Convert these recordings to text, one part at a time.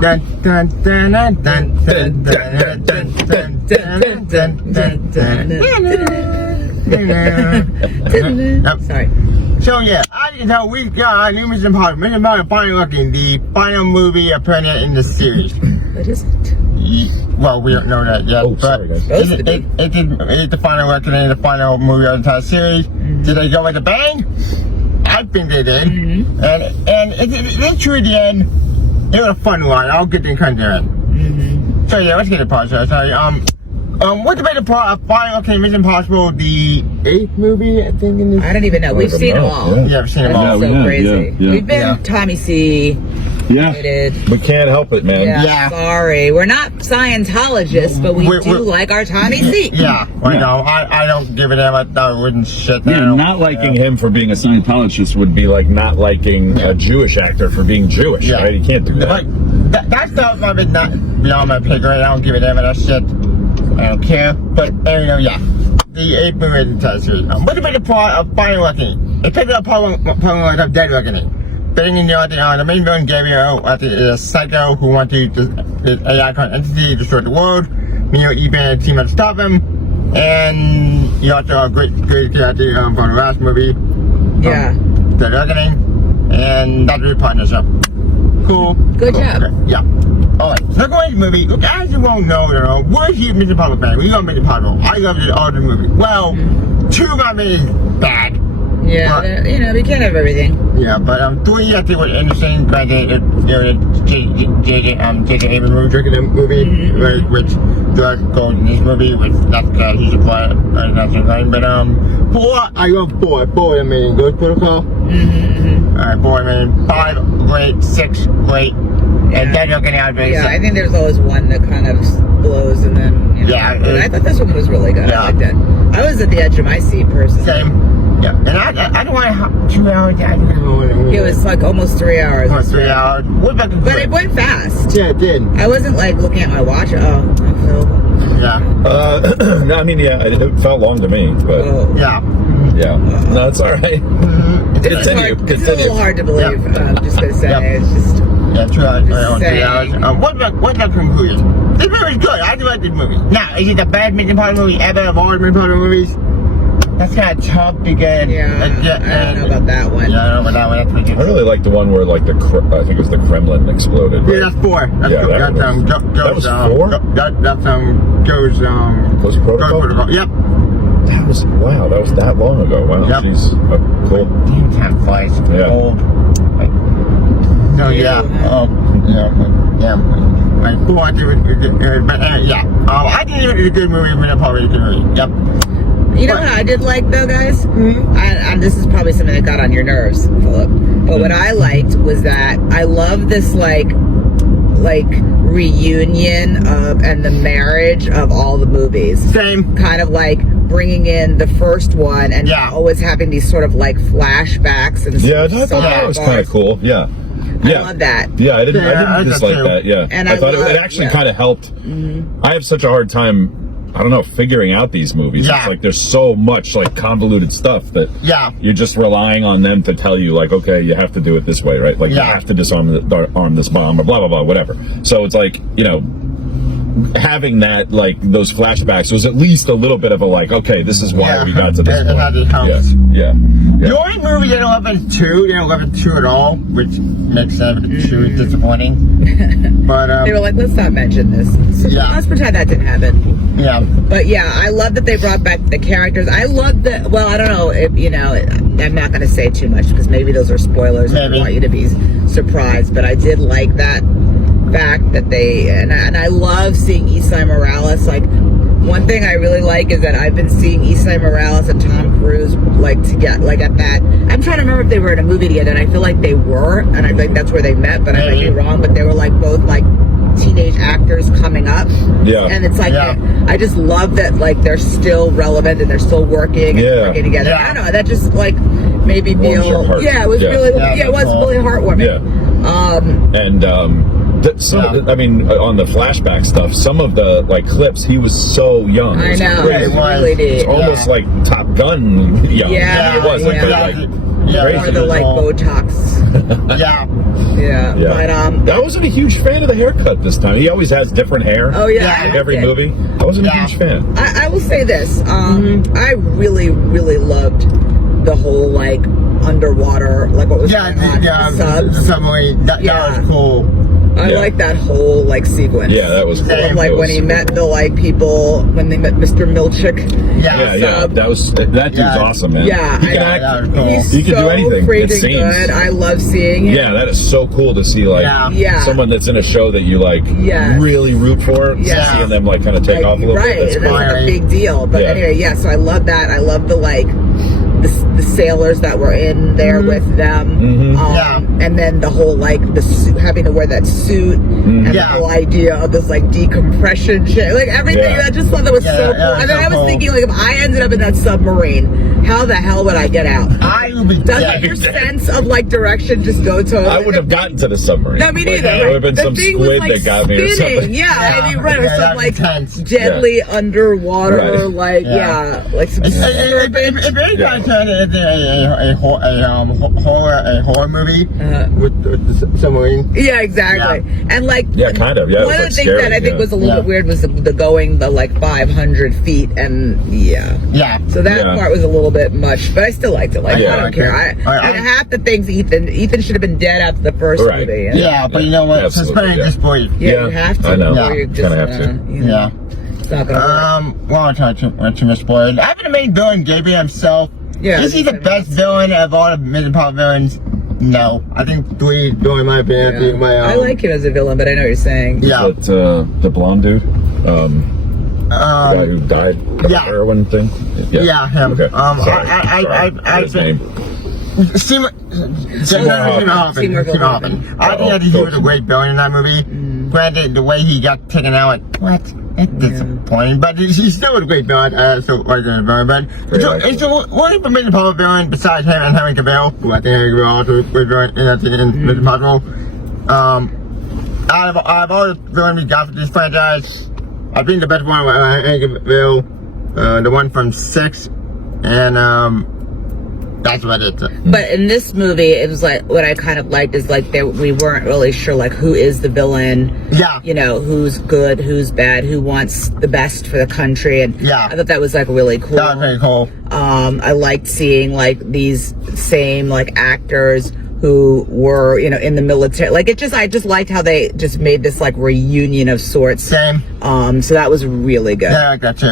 Dun dun dun dun dun dun dun dun dun dun dun dun. Sorry. So yeah, as you can tell, we got new Mission Impossible. Mission Impossible Final Reckoning, the final movie apparently in the series. What is it? Well, we don't know that yet, Oh, but sorry, guys. it's the final reckoning, the final movie of the entire series. Did they go with a bang? I think they did, and it's true. At the end, it was a fun one. I'll get to kind of So yeah, let's get it process. Sorry. What's the better part of Final Reckoning, Mission Impossible, the 8th movie? I think in this. I don't even know. We've seen them all. Yeah. Yeah, I've seen them all. That's so crazy. yeah. We've been Tommy C. Yeah, rated. we can't help it, man. Yeah. Sorry, we're not Scientologists, but we do like our Tommy C. Yeah, I know. I don't give a damn about that wooden shit. Yeah, not liking him for being a Scientologist would be like not liking a Jewish actor for being Jewish, Yeah. right? You can't do that. Like, that stuff might be not beyond my pay grade. I don't give a damn about that shit. I don't care. But anyway, yeah. The 8th movie in the series. What's the better part of Final Reckoning? It's picked up part of Dead Reckoning. Betting in the main villain, Gabriel, is a psycho who wants to use his AI entity to destroy the world. Neo, Eben, and team up to stop him. And you also have a great character from the last movie. Yeah. Dead Reckoning. And that's a partnership. Cool. Good job. Okay. Yeah. Alright, so going to the movie, look, as you won't know, we're a huge Mission Impossible fan. We love Mission Impossible. I love all the movie. Well, 2 of them is bad. Yeah, But- we can't have everything. Yeah, but 3 I think was interesting. Granted, J.J. Abrams movie, drinking the movie, which does go in this movie, which that's he's a quiet, that's fine. But 4, I love 4. 4 is amazing. Ghost Protocol. Alright, 4 amazing. 5 great. 6 great. And then you're getting out of it. Yeah, I think there's always one that kind of blows and then, Yeah, But I thought this one was really good. Yeah. I liked it. I was at the edge of my seat personally. Same. Yeah, and I don't want 2 hours. I don't know. It was like almost 3 hours. Almost 3 hours. What about the But it went fast. Yeah, it did. I wasn't like looking at my watch. Oh, I feel. Yeah. No, I mean, yeah, it felt long to me, but Oh. Yeah. yeah, no, it's all right. It's a little hard to believe. Yep. I'm just gonna say Yep. it's just. Yeah, 2 hours. Just 3 hours. saying. What's the conclusion? This movie's good. I do like this movie. Now, is it the best Mission Impossible movie ever of all the Mission Impossible movies? That's kind of tough to get. Yeah, I don't know about that one. Yeah, I don't know about that one. That's pretty I good. really liked the one where like I think it was the Kremlin exploded. Yeah, Right? that's 4. That's Yeah, good. that was- that was 4? That's goes Ghost Protocol? Yep. That was wow. That was that long ago. Wow. Yep. Jeez. Cool. Damn, time flies. Yeah. Old. So yeah. Yeah. Like 4, I think it was but yeah. I think it was a good movie. Mission Impossible was a good movie. Yep. You know what I did like though, guys? And this is probably something that got on your nerves, Philip. But what I liked was that I love this like reunion of and the marriage of all the movies. Same. Kind of like bringing in the first one and Yeah. always having these sort of like flashbacks and Yeah, I thought that was kind of cool. Yeah. I love that. Yeah, I didn't I dislike did too. that. Yeah, And I I thought love- it actually yeah. kind of helped. I have such a hard time. I don't know, figuring out these movies. Yeah. It's like there's so much like convoluted stuff that Yeah. you're just relying on them to tell you like, okay, you have to do it this way, right? Like you Yeah. have to disarm this bomb or blah blah blah, whatever. So it's like, you know, having that like those flashbacks was at least a little bit of a like, okay, this is why Yeah. we got to this That point. helps. Yeah. The only movie they don't love is 2. They don't love it 2 at all, which makes sense. 2 is disappointing. But They were like, let's not mention this. So Yeah. let's pretend that didn't happen. yeah. But yeah, I love that they brought back the characters. I love that. Well, I don't know if I'm not going to say too much because maybe those are spoilers. Maybe. I want you to be surprised, but I did like that fact that they and I love seeing Isai Morales. Like one thing I really like is that I've been seeing Isai Morales and Tom Cruise like to get like at that. I'm trying to remember if they were in a movie together, and I feel like they were, and I think that's where they met. But I might be wrong. But they were like both like teenage actors coming up. Yeah. And it's like, Yeah. I just love that, like, they're still relevant and they're still working and Yeah. working together. Yeah. I don't know, that just, like, made me Warms your feel, heart. yeah, it was Yeah. really, Yeah, it was that's really heartwarming. Yeah. And I mean, on the flashback stuff, some of the like clips, he was so young. It I was know, crazy. it really did. It's almost like Top Gun young. Yeah, It was yeah. like Or crazy. the, like, Botox. Yeah. Yeah. But I wasn't a huge fan of the haircut this time. He always has different hair. oh yeah, Like every movie. I wasn't a Yeah. huge fan. I will say this. I really, really loved the whole like underwater, like what was Yeah, going on, the the subs. submarine. That Yeah. was cool. I Yeah. like that whole like sequence. Yeah, that was cool. Same. From, like That when was he super met cool. the like people, when they met Mr. Milchick. Yeah, Yeah, that dude's Yeah. awesome, man. Yeah, he can yeah, act. that was cool. He's He can so do anything, it freaking seems. good. I love seeing him. Yeah, that is so cool to see, like, Yeah. someone that's in a show that you, like, Yes. really root for, Yeah. seeing them, like, kind of take Like, off a little right, bit. and That's that's cool. like a big deal. But Yeah. anyway, yeah. So I love that. I love the like the sailors that were in there with them. Mhm. Yeah. And then the whole like the suit, having to wear that suit, and the Yeah. whole idea of this like decompression shit, like everything. Yeah. I just thought that was Yeah, so yeah, cool. And then so I was cool. thinking, like, if I ended up in that submarine, how the hell would I get out? I would be Doesn't dead. your sense of like direction just go to? I would have gotten to the submarine. No, me Like, neither. It would have been The some thing was, squid like, that got me or spinning. something. Yeah, I mean, right, or Yeah, some that's like intense. deadly underwater, Right. like Yeah. like some If serpent. any Yeah. guy turned it into a horror movie with the submarine. Yeah, exactly. And like, Yeah, kind of, yeah, it One was, of the like, things scary, that I think yeah. was a little bit weird was the going the like 500 feet, and yeah. Yeah. So that Yeah. part was a little bit much, but I still liked it. Like, Yeah, I don't care. I- And half the things Ethan should have been dead after the first Right. movie. Yeah, but you know what? Absolutely, Suspending yeah. disbelief. Yeah, Yeah, you have to. I know. Or you're just, Kinda have to. you know, Yeah. It's not gonna work. Well, I tried to miss spoilers. I haven't made villain Gabriel himself. Yeah, Is he the best villain of all the Mission Impossible villains? No. I think three, in my opinion. I think my, I like him as a villain, but I know what you're saying. Yeah. But, the blonde dude, the guy who died of the yeah. heroin thing? Yeah, him. Okay. Sorry. Sorry. I His name. Seymour Seymour Hoffman. Hoffman. I think that he was a great villain in that movie. Granted, the way he got taken out, like, what? It's disappointing, but he's still a great villain. So like a villain, but it's one of the Mission Impossible villain besides him and Henry Cavill, who I think Henry Cavill also was villain in that thing in Mission Impossible. Out of all the villains we got for this franchise, I think the best one was Henry Cavill, the one from 6, and that's what it is. But in this movie, it was like what I kind of liked is like we weren't really sure like who is the villain. Yeah. You know, who's good, who's bad, who wants the best for the country, and Yeah. I thought that was like really cool. That was very cool. I liked seeing like these same like actors who were, you know, in the military. Like I just liked how they just made this like reunion of sorts. Same. So that was really good. Yeah, I like that too.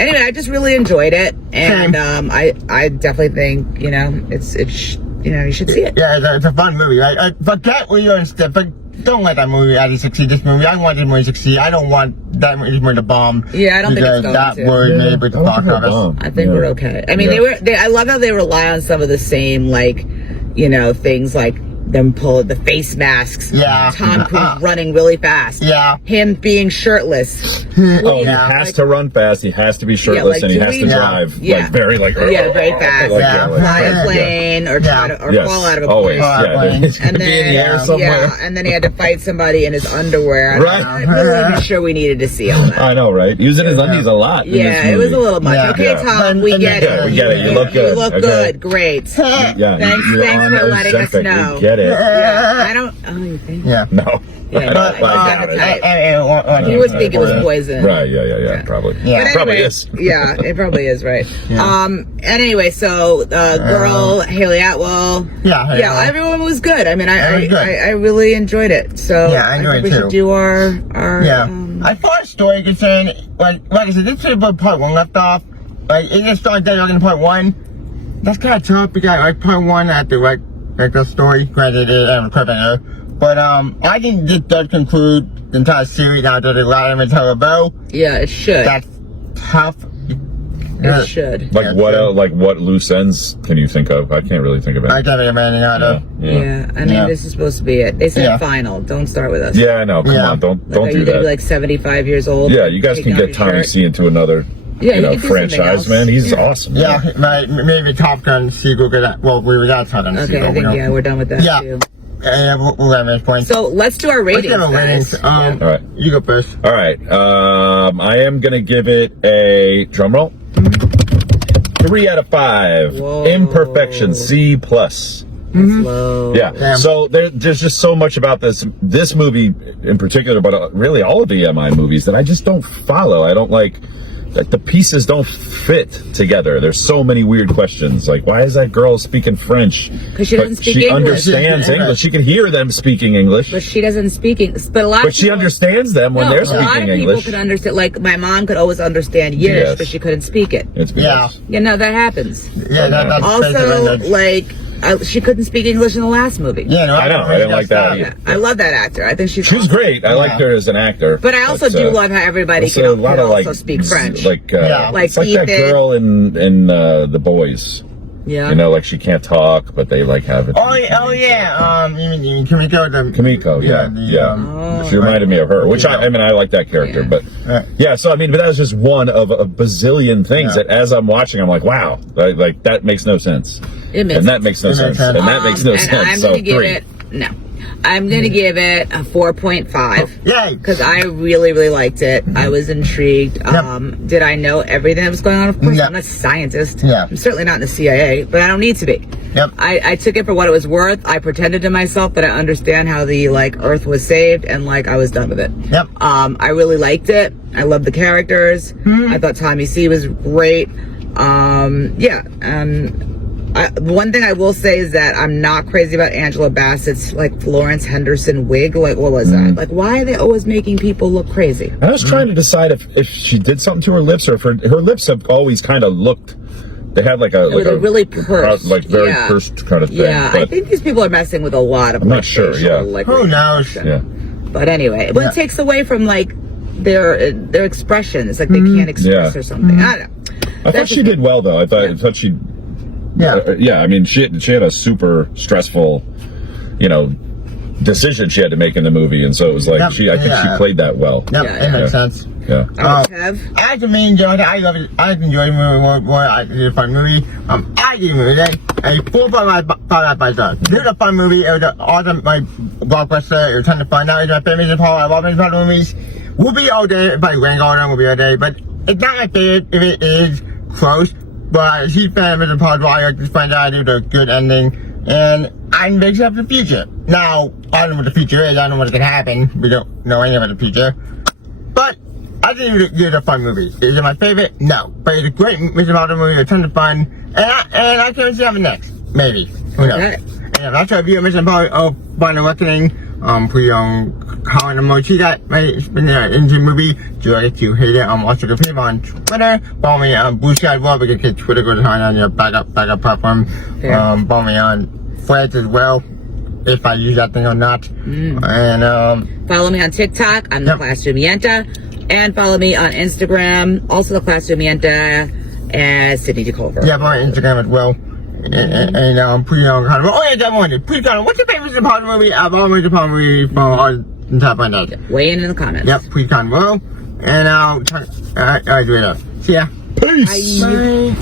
Anyway, I just really enjoyed it, and Same. I definitely think, you know, you know, you should see it. Yeah, it's a fun movie. Right? Forget what you're instead, but don't let that movie actually succeed. This movie, I want this movie to succeed. I don't want that movie to bomb. Yeah, I don't think it's because going that to. would maybe with the I don't box think it'll office. bomb. I think Yeah. we're okay. I mean, Yeah. I love how they rely on some of the same, like, you know, things like them pull the face masks. Yeah. Tom Cruise running really fast. Yeah. Him being shirtless. Oh, he Yeah. has to run fast. He has to be shirtless, like, and he do has we- to Yeah. drive Yeah. like very Yeah, very fast. Like, Yeah. Fly a Yeah. plane or try to, or Yes, fall out of a always. plane. Yeah, he's gonna And be in the air then, somewhere. yeah, and then he had to fight somebody in his underwear. Right. I'm not really sure we needed to see all that. I know, right? Using his undies a lot. in this Yeah, it was a movie. little much. Yeah. Okay, Yeah. Tom, we And- get yeah, it. we get it. You look good. You look Okay. good. Great. Yeah, Thanks you're for on letting us Ozempic. know. We get it. Yeah, I don't. Oh, you think? Yeah. No. Yeah, I no, don't I doubt got it. the type. He would think it was poison. Right, yeah, probably. Yeah. But Probably anyway, is. Yeah, it probably is, right. Yeah. And anyway, so girl Haley Atwell. Yeah, Haley Yeah, Atwell. everyone was good. I mean, It was good. I really enjoyed it. So Yeah, I enjoyed think it we too. should do our Yeah. As far as story concerned, like I said, this should have part 1 left off. Like, it just started dead in part 1. That's kind of tough because like part 1 had to like the story. Granted, it was cliffhanger. But I think this does conclude the entire series. Now there's a lot of them to tell about. Yeah, it should. That's tough. It should. Like what loose ends can you think of? I can't really think of I it. can't think of anything out of. Yeah, I mean, Yeah. this is supposed to be it. They said Yeah. final. Don't start with us. Yeah, I know. Come Yeah. on, don't Like, are do you gonna that. be like 75 years old? Yeah, you guys taking can off get your Tommy shirt? C into another, Yeah, you can do something franchise, else. man. He's Yeah. awesome. Yeah, man. maybe Top Gun sequel. Well, we got Top Gun sequel. Okay, I think we don't- we're done with that Yeah. too. Yeah, we'll have this point. So let's do our ratings. Let's get our ratings. guys. All right. You go first. All right. I am gonna give it a drum roll. 3 out of 5. Whoa. Imperfection C+. Slow. Yeah. Damn. So there's just so much about this movie in particular, but really all of the MI movies that I just don't follow. I don't like the pieces don't fit together. There's so many weird questions. Like, why is that girl speaking French? Because she doesn't speak she English. understands English. She can hear them speaking English. But she doesn't speak English. But a lot But of she people, understands them when no, they're a lot speaking of people English. could understand. Like my mom could always understand Yiddish, Yes. but she couldn't speak it. It's Yeah. BS. You know that happens. Yeah, that's Also, basic. like she couldn't speak English in the last movie. Yeah, no, I know, I didn't like that Yeah, either. I love that actor. I think she's She was awesome. great. I liked her as an actor. But I also do love how everybody it's can a also lot of like speak French. Like Yeah. it's like that Ethan. girl in The Boys. Yeah. You know, like she can't talk, but they like have it. Oh yeah. You mean Kimiko? Kimiko, yeah. She reminded me of her, which I mean, I like that character, Yeah. but yeah. So I mean, but that was just one of a bazillion things that, as I'm watching, I'm like, wow, like that makes no sense, It makes and that makes no It makes sense, sense. and that makes no and sense. I'm So gonna give 3. it I'm gonna give it a 4.5. Yay! Because I really, really liked it. I was intrigued. Did I know everything that was going on? Of course, Yep. I'm not a scientist. Yeah. I'm certainly not in the CIA, but I don't need to be. Yep. I took it for what it was worth. I pretended to myself that I understand how the Earth was saved, and I was done with it. Yep. I really liked it. I loved the characters. I thought Tommy C was great. One thing I will say is that I'm not crazy about Angela Bassett's Florence Henderson wig. What was that? Why are they always making people look crazy? I was trying to decide if she did something to her lips, or if her lips have always kind of looked. They had They're really pursed. very Yeah. pursed kind of thing. Yeah, I but think these people are messing with a lot of. I'm not sure, facial, yeah. Who knows? yeah. But anyway, but it takes away from their expression. It's like they can't express Yeah. or something. I don't know. I thought she did well though. I thought she. Yeah. I mean, she had a super stressful, decision she had to make in the movie, and so it was like I think she played that well. Yep, Yeah, it makes sense. Yeah. Kev? I really enjoyed it. I love it. I enjoyed the movie more. I did a fun movie. I did a movie. A 4.5 by star. This was a fun movie. It was an awesome blockbuster. It was ton of fun. Now it's my favorite of all. I love these fun movies. We'll be all day. Probably Grand Garden will be all day, but it's not my favorite if it is close. But she's fan of the Paul Dwyer. Just find out I did a good ending. And I'm excited for the future. Now, I don't know what the future is. I don't know what's going to happen. We don't know anything about the future. But I think it's a fun movie. Is it my favorite? No. But it's a great Mr. Potter movie. A ton of fun. And I can't see having next. Maybe. Who knows? Okay. And that's our view of Mr. Potter of Final Reckoning. Please comment on what you got in the into movie. Do you like it? Do you hate it? Watch the video on Twitter. Follow me on Blue Sky as well, because Twitter goes on your backup platform. Yeah. Follow me on Threads as well, if I use that thing or not. And Follow me on TikTok. I'm the Classroom Yenta. And follow me on Instagram. Also the Classroom Yenta. And Sydney DeCulver. yeah, my Instagram as well. And please comment. Oh yeah, that one. Please comment. What's your favorite Mr. Potter movie? I've always Potter movie from all the top of my head. Weigh in the comments. Yep, please comment below. And I'll do it up. See ya. Peace. Bye.